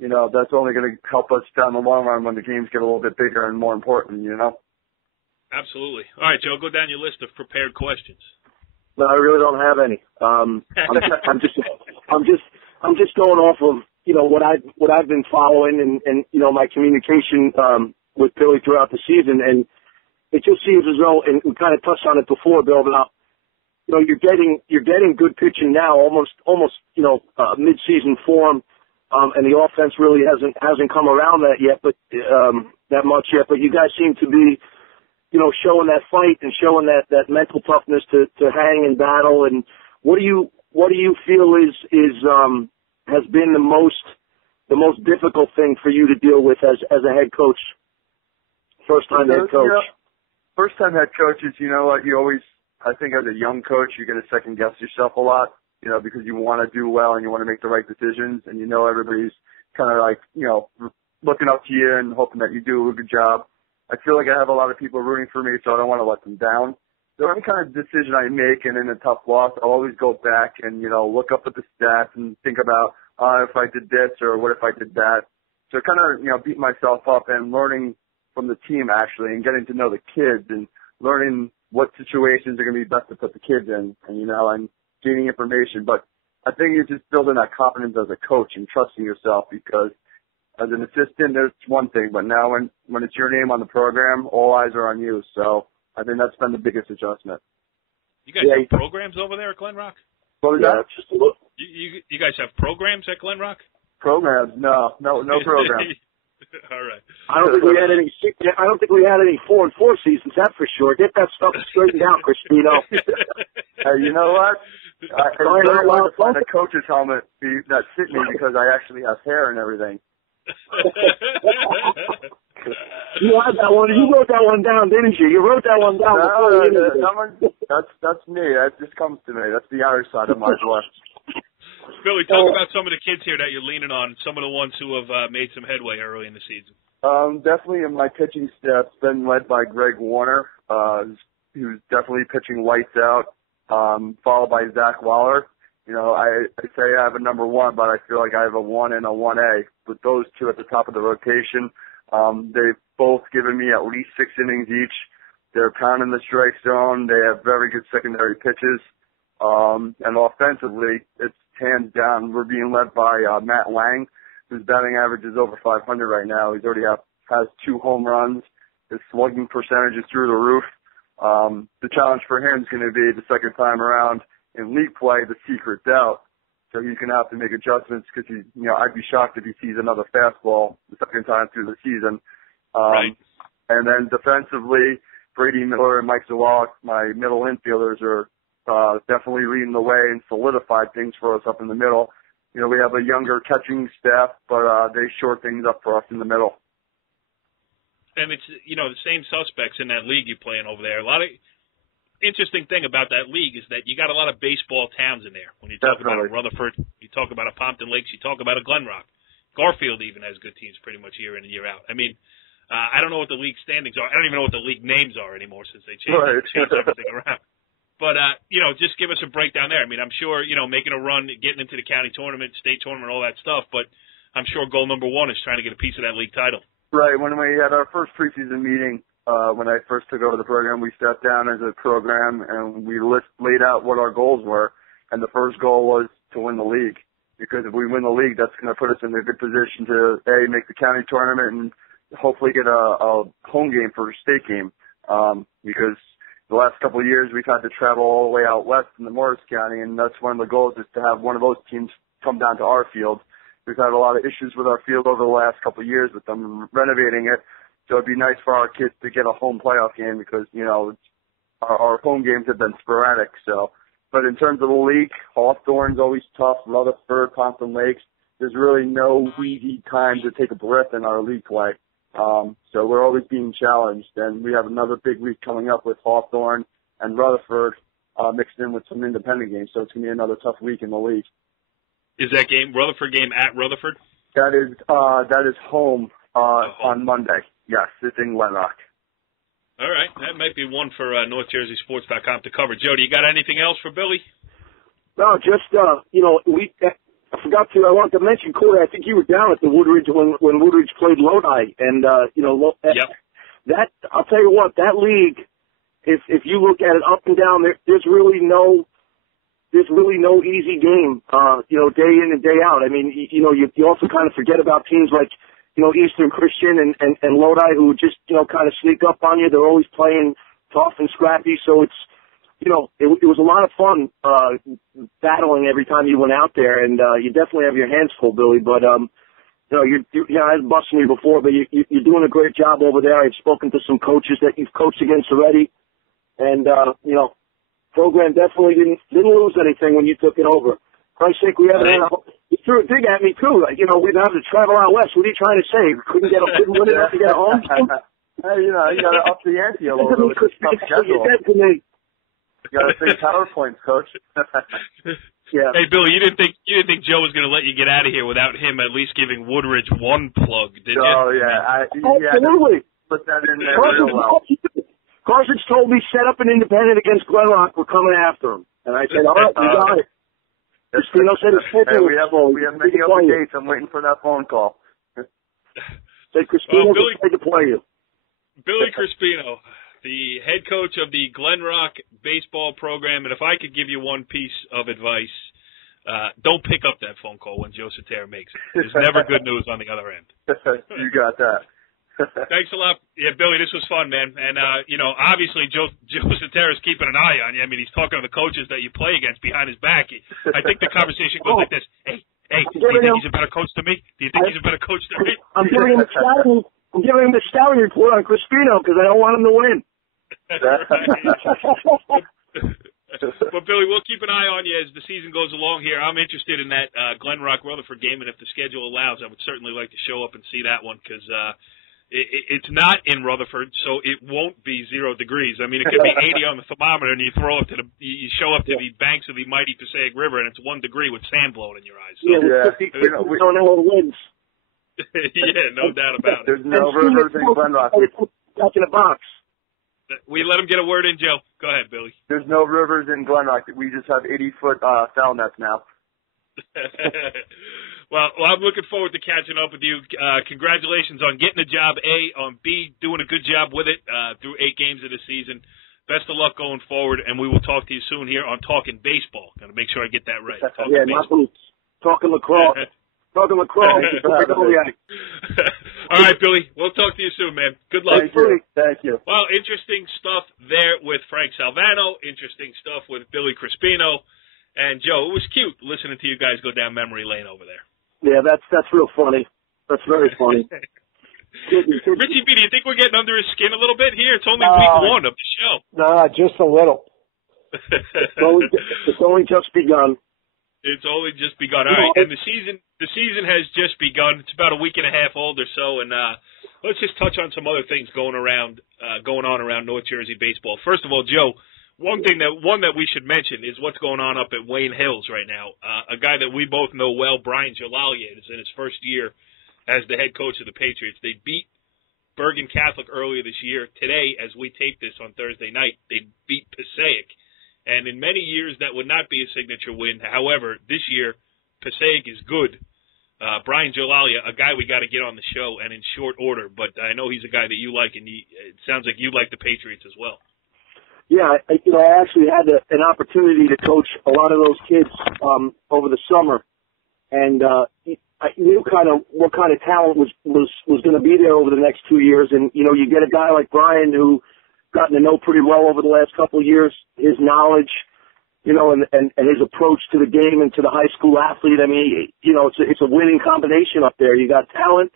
that's only going to help us down the long run when the games get a little bit bigger and more important, Absolutely. All right, Joe, go down your list of prepared questions. No, I really don't have any. I'm just going off of what I've been following and my communication with Billy throughout the season, and it just seems as though, and we kind of touched on it before, Bill, about you're getting good pitching now, almost mid-season form, and the offense really hasn't come around that yet, but that much yet. But you guys seem to be showing that fight and showing that mental toughness to hang and battle. And what do you what do you feel has been the most difficult thing for you to deal with as a head coach? First time head coach. First time head coaches, you know what, you always, I think as a young coach, you're going to second guess yourself a lot, you know, because you want to do well and you want to make the right decisions, and you know everybody's kind of like, you know, looking up to you and hoping that you do a good job. I feel like I have a lot of people rooting for me, so I don't want to let them down. So any kind of decision I make and in a tough loss, I'll always go back and, you know, look up at the stats and think about, if I did this or what if I did that. So kind of, you know, beat myself up and learning from the team actually and getting to know the kids and learning what situations are going to be best to put the kids in and, you know, and gaining information. But I think it's just building that confidence as a coach and trusting yourself, because as an assistant, there's one thing, but now when it's your name on the program, all eyes are on you. So I think that's been the biggest adjustment. You guys have programs over there at Glen Rock? What was that? Just a look. You guys have programs at Glen Rock? Programs? No programs. All right. I don't think we had any 4-and-4 seasons. That's for sure. Get that stuff straightened out, Crispino. Hey, you know what? I very hard to find a coach's helmet that fit me because I actually have hair and everything. You had that one. You wrote that one down, didn't you? You wrote that one down. That's me. That just comes to me. That's the Irish side of my blood. Billy, talk about some of the kids here that you're leaning on, some of the ones who have made some headway early in the season. Definitely in my pitching staff's been led by Greg Warner, who's definitely pitching lights out, followed by Zach Waller. You know, I say I have a number one, but I feel like I have a 1 and a 1A. With those two at the top of the rotation, they've both given me at least 6 innings each. They're pounding the strike zone. They have very good secondary pitches. And offensively, it's hands down. We're being led by Matt Lang, whose batting average is over 500 right now. He's already has 2 home runs. His slugging percentage is through the roof. The challenge for him is going to be the second time around in league play, the secret's out. So he's going to have to make adjustments because I'd be shocked if he sees another fastball the second time through the season. Right. And then defensively, Brady Miller and Mike Zawalik, my middle infielders, are definitely leading the way and solidified things for us up in the middle. You know, we have a younger catching staff, but they shore things up for us in the middle. And it's, the same suspects in that league you play in over there. A lot of interesting thing about that league is that you got a lot of baseball towns in there. When you talk about a Rutherford, you talk about a Pompton Lakes, you talk about a Glen Rock. Garfield even has good teams pretty much year in and year out. I mean, I don't know what the league standings are. I don't even know what the league names are anymore since they changed everything around. But, just give us a breakdown there. I mean, I'm sure, making a run, getting into the county tournament, state tournament, all that stuff, but I'm sure goal number one is trying to get a piece of that league title. Right. When we had our first preseason meeting, when I first took over the program, we sat down as a program and we laid out what our goals were. And the first goal was to win the league. Because if we win the league, that's going to put us in a good position to, A, make the county tournament and hopefully get a home game for a state game. Because the last couple of years, we've had to travel all the way out west in the Morris County, and that's one of the goals is to have one of those teams come down to our field. We've had a lot of issues with our field over the last couple of years with them renovating it. So it'd be nice for our kids to get a home playoff game because, our home games have been sporadic. So, but in terms of the league, Hawthorne's always tough. Rutherford, Pompton Lakes. There's really no easy time to take a breath in our league play. So we're always being challenged, and we have another big week coming up with Hawthorne and Rutherford mixed in with some independent games. So it's going to be another tough week in the league. Is that Rutherford game at Rutherford? That is home on Monday. Yes, it's in Glen Rock. All right. That might be one for NorthJerseySports.com to cover. Joe, do you got anything else for Billy? No, just, I wanted to mention, Corey, I think you were down at the Woodridge when Woodridge played Lodi. And, yep. That, I'll tell you what, that league, if you look at it up and down, there's really no easy game, day in and day out. I mean, you also kind of forget about teams like, Eastern Christian and Lodi who just, kind of sneak up on you. They're always playing tough and scrappy. So it's, it was a lot of fun, battling every time you went out there. And, you definitely have your hands full, Billy. But, I was busting you before, but you're doing a great job over there. I've spoken to some coaches that you've coached against already. And, program definitely didn't lose anything when you took it over. Christ's sake, we haven't had you threw a dig at me too. Like, we'd have to travel out west. What are you trying to say? Couldn't win enough to get home? Hey, you got to up the ante a little bit with tough schedule. You got to think PowerPoints, coach. Yeah. Hey, Billy, you didn't think Joe was going to let you get out of here without him at least giving Woodridge one plug, did you? Oh yeah, absolutely. Put that in there real well. Carson's told me set up an independent against Glen Rock. We're coming after him, and I said, all right, we got it. Crispino said it's hey, we have many other dates. I'm waiting for that phone call. Said Crispino's ready to play you. Billy Crispino, the head coach of the Glen Rock baseball program, and if I could give you one piece of advice, don't pick up that phone call when Joe Sutera makes it. There's never good news on the other end. You got that. Thanks a lot. Yeah, Billy, this was fun, man. And, obviously Joe Sutera's keeping an eye on you. I mean, he's talking to the coaches that you play against behind his back. I think the conversation goes like this. Hey, do you think he's a better coach than me? I'm giving him the scouting report on Crispino because I don't want him to win. But, Billy, we'll keep an eye on you as the season goes along here. I'm interested in that Glen Rock-Rutherford game, and if the schedule allows, I would certainly like to show up and see that one because it's not in Rutherford, so it won't be 0 degrees. I mean, it could be 80 on the thermometer, and you show up to the banks of the mighty Passaic River, and it's 1 degree with sand blowing in your eyes. So. We don't know what wins. Yeah, no doubt about it. There's no rivers in Glen Rock. Back in a box. We let him get a word in, Joe. Go ahead, Billy. There's no rivers in Glen Rock. We just have 80-foot foul nets now. Well, I'm looking forward to catching up with you. Congratulations on getting the job, A, on B, doing a good job with it through 8 games of the season. Best of luck going forward, and we will talk to you soon here on Talkin Baseball. Got to make sure I get that right. Not boots. Talking lacrosse. Talking lacrosse. All right, Billy. We'll talk to you soon, man. Good luck. Thank you. Well, interesting stuff there with Frank Salvano. Interesting stuff with Billy Crispino. And, Joe, it was cute listening to you guys go down memory lane over there. Yeah, that's real funny. That's very funny. Richie B, do you think we're getting under his skin a little bit here? It's only week 1 of the show. No, just a little. It's only just begun. It's only just begun. All right, and the season has just begun. It's about a week and a half old or so, and let's just touch on some other things going on around North Jersey baseball. First of all, Joe, one that we should mention is what's going on up at Wayne Hills right now. A guy that we both know well, Brian Jalalia, is in his first year as the head coach of the Patriots. They beat Bergen Catholic earlier this year. Today, as we tape this on Thursday night, they beat Passaic. And in many years, that would not be a signature win. However, this year, Passaic is good. Brian Jalalia, a guy we got to get on the show and in short order, but I know he's a guy that you like, and it sounds like you like the Patriots as well. Yeah, I actually had an opportunity to coach a lot of those kids over the summer, and I knew what kind of talent was going to be there over the next 2 years. And you get a guy like Brian who gotten to know pretty well over the last couple of years, his knowledge, and his approach to the game and to the high school athlete. I mean, it's a winning combination up there. You got talent,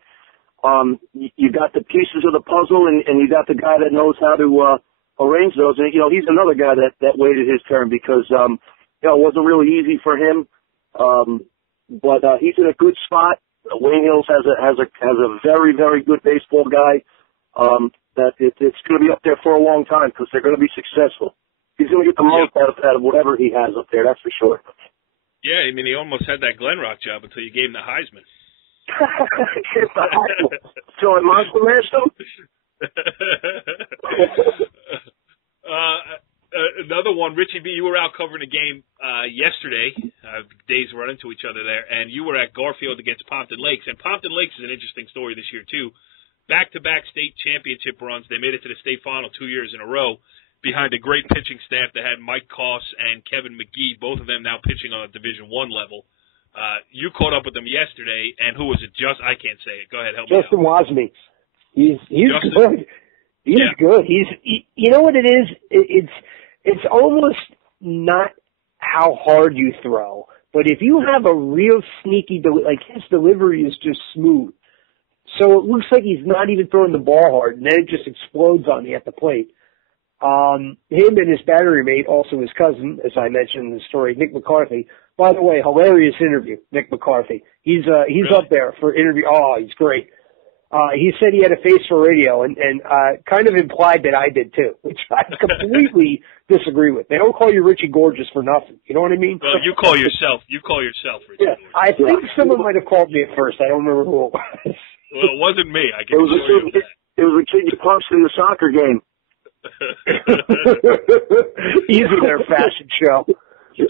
you got the pieces of the puzzle, and you got the guy that knows how to arrange those. And he's another guy that waited his turn because it wasn't really easy for him. But he's in a good spot. Wayne Hills has a very, very good baseball guy. That it's going to be up there for a long time because they're going to be successful. He's going to get the most out of whatever he has up there. That's for sure. Yeah, I mean, he almost had that Glen Rock job until you gave him the Heisman. So at Monster Mash, though? Another one, Richie B, you were out covering a game yesterday. Days run into each other there, and you were at Garfield against Pompton Lakes. And Pompton Lakes is an interesting story this year, too. Back-to-back state championship runs. They made it to the state final 2 years in a row behind a great pitching staff that had Mike Koss and Kevin McGee, both of them now pitching on a Division I level. You caught up with them yesterday, and who was it? I can't say it. Go ahead, help me out. Justin Wasme. He's good. He's good. You know what it is? It's almost not how hard you throw, but if you have a real sneaky, his delivery is just smooth. So it looks like he's not even throwing the ball hard, and then it just explodes on you at the plate. Him and his battery mate, also his cousin, as I mentioned in the story, Nick McCarthy. By the way, hilarious interview, Nick McCarthy. He's really? Up there for interview. Oh, he's great. He said he had a face for radio and kind of implied that I did too, which I completely disagree with. They don't call you Richie Gorgeous for nothing. You know what I mean? Well, you call yourself Richie Gorgeous. Yeah, I think someone might have called me at first. I don't remember who it was. Well, it wasn't me. I can it was a kid you punched in the soccer game. Easy there, fashion show. Joe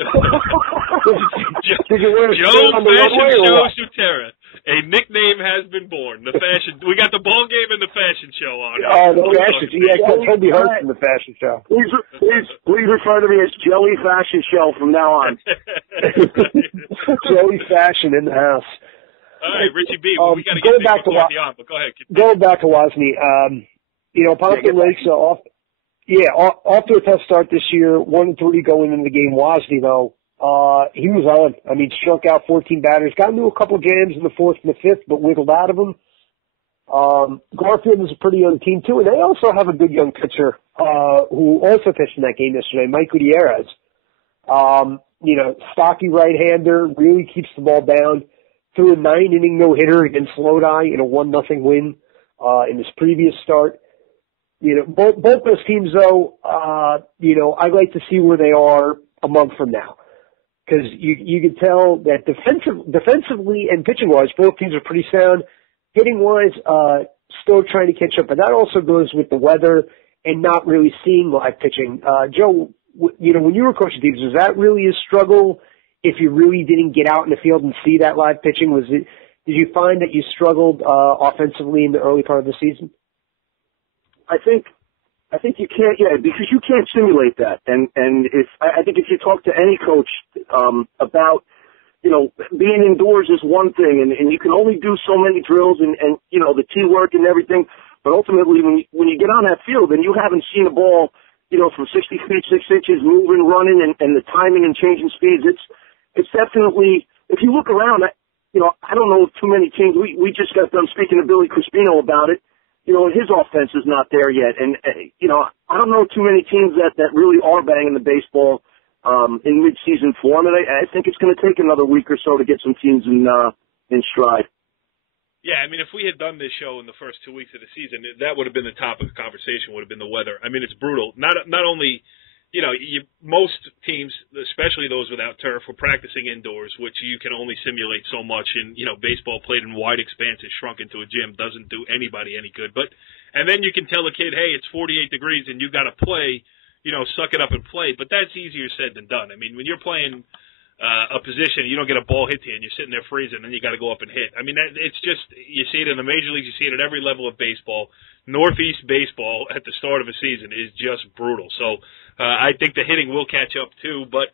Fashion Show Sutera. A nickname has been born. The fashion. We got the ball game and the fashion show on. Oh, the fashion. Yeah, Toby Hurst from the fashion show. Please refer to me as Joey Fashion Show from now on. Joey Fashion in the house. All right, Richie B. We got to get back to Wozni. But go ahead. Going back to Wozni. Pompton Lakes off to a tough start this year. 1-3 going into the game. Wozni, though, he was on. I mean, struck out 14 batters. Got into a couple jams in the fourth and the fifth, but wiggled out of them. Garfield is a pretty young team, too, and they also have a good young pitcher who also pitched in that game yesterday, Mike Gutierrez. Stocky right-hander, really keeps the ball down. Threw a 9-inning no-hitter against Lodi in a 1-0 win in his previous start. Both those teams, though, I'd like to see where they are a month from now. Because you can tell that defensively and pitching-wise, both teams are pretty sound. Hitting-wise, still trying to catch up. But that also goes with the weather and not really seeing live pitching. Joe, when you were coaching teams, was that really a struggle if you really didn't get out in the field and see that live pitching? Did you find that you struggled offensively in the early part of the season? I think you can't, because you can't simulate that. And I think if you talk to any coach about, being indoors is one thing, and you can only do so many drills and the teamwork and everything. But ultimately, when you get on that field and you haven't seen a ball, from 60 feet 6 inches moving, running, and the timing and changing speeds, it's definitely, if you look around, I don't know too many teams. We just got done speaking to Billy Crispino about it. His offense is not there yet. And, I don't know too many teams that really are banging the baseball in mid-season form. And I think it's going to take another week or so to get some teams in stride. Yeah, I mean, if we had done this show in the first 2 weeks of the season, that would have been the topic of conversation, would have been the weather. I mean, it's brutal. Not only, most teams, especially those without turf, were practicing indoors, which you can only simulate so much. And, baseball played in wide expanses, shrunk into a gym, doesn't do anybody any good. And then you can tell a kid, hey, it's 48 degrees and you got to play, suck it up and play. But that's easier said than done. I mean, when you're playing a position, you don't get a ball hit to you and you're sitting there freezing and then you got to go up and hit. I mean, it's just, you see it in the major leagues, you see it at every level of baseball. Northeast baseball at the start of a season is just brutal. So I think the hitting will catch up too. But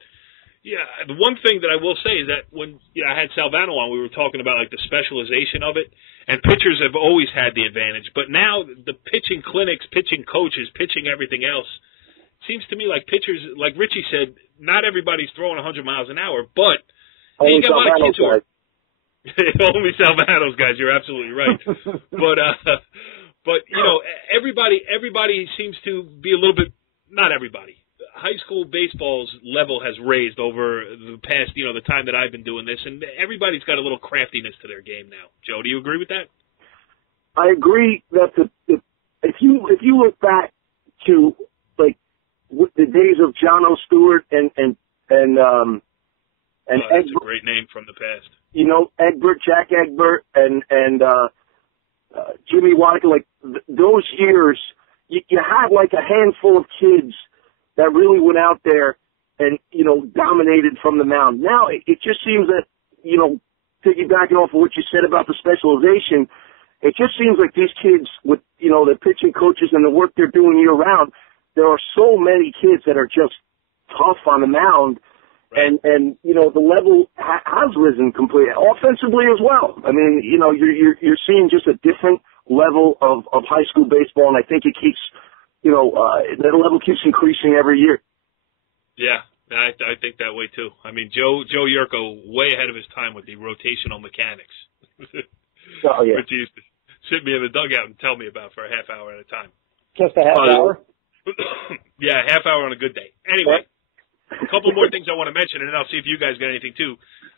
yeah, the one thing that I will say is that when I had Salvano on, we were talking about like the specialization of it, and pitchers have always had the advantage. But now the pitching clinics, pitching coaches, pitching everything else, seems to me like pitchers, like Richie said, not everybody's throwing 100 miles an hour, but only Salvano's guys. Only Salvano's guys. You're absolutely right. But everybody seems to be a little bit. Not everybody. High school baseball's level has raised over the past, the time that I've been doing this, and everybody's got a little craftiness to their game now. Joe, do you agree with that? I agree that if you look back to the days of John O. Stewart and Egbert, that's a great name from the past. Egbert, Jack Egbert, and Jimmy Waddell, those years, you had like a handful of kids that really went out there and, dominated from the mound. Now it just seems that, piggybacking off of what you said about the specialization, it just seems like these kids with, the pitching coaches and the work they're doing year round, there are so many kids that are just tough on the mound. And the level has risen completely, offensively as well. I mean, you're seeing just a different level of high school baseball, and I think it keeps, that level keeps increasing every year. Yeah, I think that way too. I mean, Joe Yurko, way ahead of his time with the rotational mechanics. Oh, yeah. Which he used to sit me in the dugout and tell me about for a half hour at a time. Just a half hour? Yeah, half hour on a good day. Anyway, a couple more things I want to mention, and then I'll see if you guys got anything too.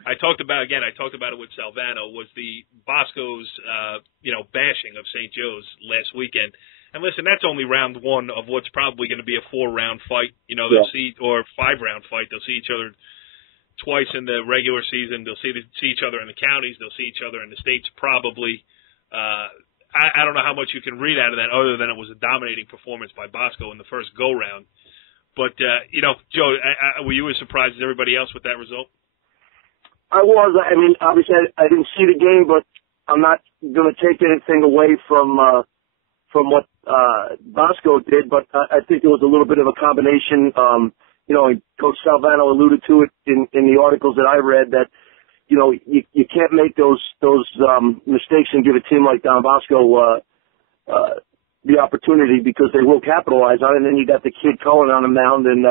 I talked about it with Salvano, was the Bosco's, bashing of St. Joe's last weekend. And listen, that's only round one of what's probably going to be a 4-round fight. They'll see, or 5-round fight. They'll see each other twice in the regular season. They'll see each other in the counties. They'll see each other in the states probably. I don't know how much you can read out of that other than it was a dominating performance by Bosco in the first go-round. But, Joe, were you as surprised as everybody else with that result? I was. I mean, obviously I didn't see the game, but I'm not going to take anything away from what Bosco did. But I think it was a little bit of a combination. Coach Salvano alluded to it in the articles that I read that, you can't make those mistakes and give a team like Don Bosco the opportunity because they will capitalize on it. And then you got the kid Cohen on the mound, and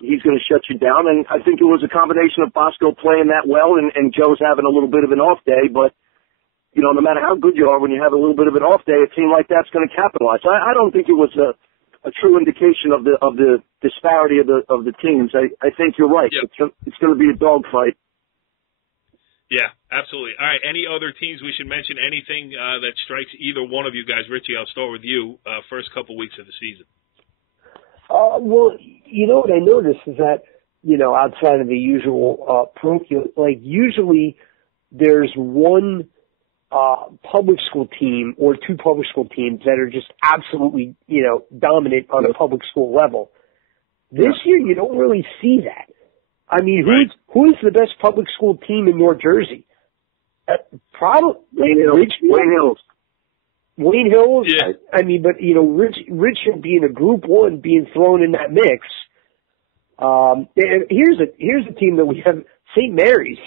he's going to shut you down. And I think it was a combination of Bosco playing that well and Joe's having a little bit of an off day. But no matter how good you are, when you have a little bit of an off day, a team like that's going to capitalize. I don't think it was a true indication of the disparity of the teams. I think you're right. Yep. It's going to be a dogfight. Yeah, absolutely. All right, any other teams we should mention? Anything that strikes either one of you guys? Richie, I'll start with you. First couple weeks of the season. Well, what I noticed is that, outside of the usual parochial, usually there's one public school team or two public school teams that are just absolutely, dominant on a public school level. This year, you don't really see that. I mean, who's the best public school team in North Jersey? Probably Wayne Hills. Wayne Hills. Yeah. I mean, but Richard being a Group 1 being thrown in that mix. And here's a team that we have, St. Mary's.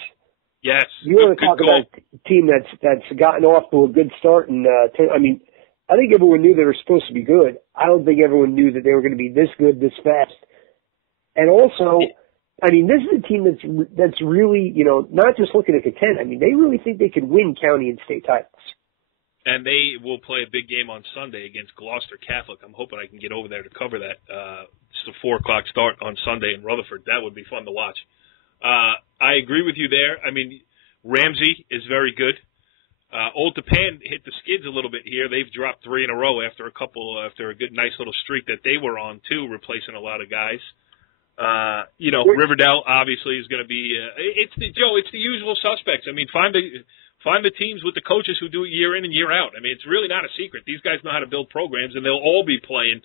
Yes. You want to talk about a team that's gotten off to a good start, and I think everyone knew they were supposed to be good. I don't think everyone knew that they were going to be this good this fast. And also, I mean, this is a team that's really, not just looking to contend. I mean, they really think they could win county and state titles. And they will play a big game on Sunday against Gloucester Catholic. I'm hoping I can get over there to cover that. It's a 4 o'clock start on Sunday in Rutherford. That would be fun to watch. I agree with you there. I mean, Ramsey is very good. Old Tappan hit the skids a little bit here. They've dropped 3 in a row after a good, nice little streak that they were on too, replacing a lot of guys. Riverdale obviously is going to be. It's the usual suspects. I mean, find the teams with the coaches who do it year in and year out. I mean, it's really not a secret. These guys know how to build programs, and they'll all be playing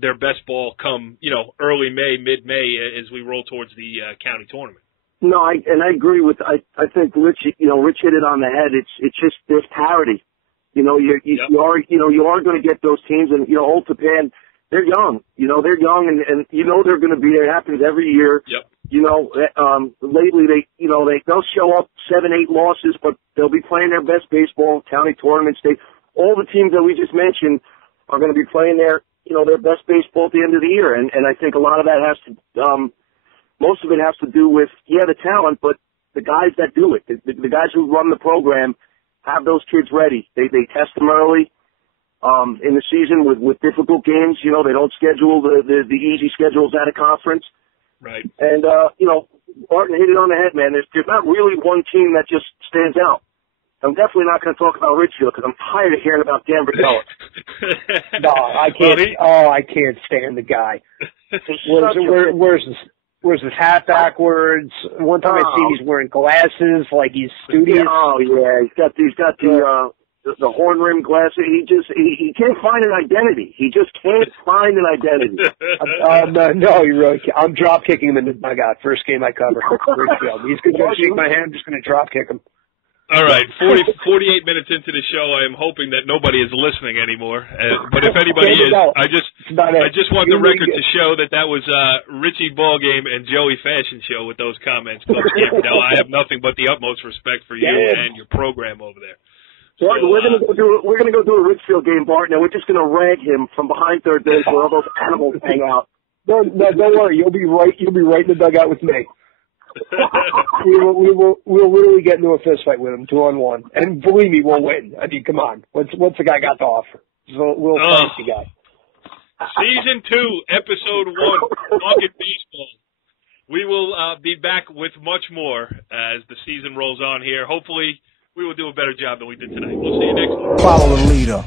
their best ball come early May, mid-May as we roll towards the county tournament. No, I agree with. I think Rich hit it on the head. It's just there's parity. You are going to get those teams, and Old Tappan. They're young, they're young and they're going to be there. It happens every year. Yep. Lately they'll show up 7-8 losses, but they'll be playing their best baseball, county tournament, state. All the teams that we just mentioned are going to be playing their best baseball at the end of the year. And I think a lot of that has to, most of it has to do with, the talent, but the guys that do it, the guys who run the program have those kids ready. They test them early. In the season with difficult games, they don't schedule the easy schedules at a conference. Right. And, Barton hit it on the head, man. There's not really one team that just stands out. I'm definitely not going to talk about Richfield because I'm tired of hearing about Dan Burdella. No, I can't. I can't stand the guy. Where's his hat backwards? One time I see he's wearing glasses like he's studious. Oh yeah, he's got the horn rim glasses. He can't find an identity. He just can't find an identity. No, you really can't. I'm drop kicking him in the dugout. First game I cover. Richfield. He's going to shake my hand. I'm just going to drop kick him. All right, 48 minutes into the show, I am hoping that nobody is listening anymore. But if anybody is, I just want the record to show that was Richie Ballgame and Joey Fashion Show with those comments. Coach Campbell, I have nothing but the utmost respect for you and your program over there. So, we're gonna go do a Richfield game, Bart. Now we're just gonna rag him from behind third base where all those animals hang out. No, don't worry. You'll be right in the dugout with me. We'll literally get into a fist fight with him 2-on-1, and believe me, we'll win. I mean, come on. What's the guy got to offer? He's a little fancy guy. Season 2, Episode 1, Talkin Baseball. We will be back with much more as the season rolls on here. Hopefully, we will do a better job than we did tonight. We'll see you next week. Follow the leader.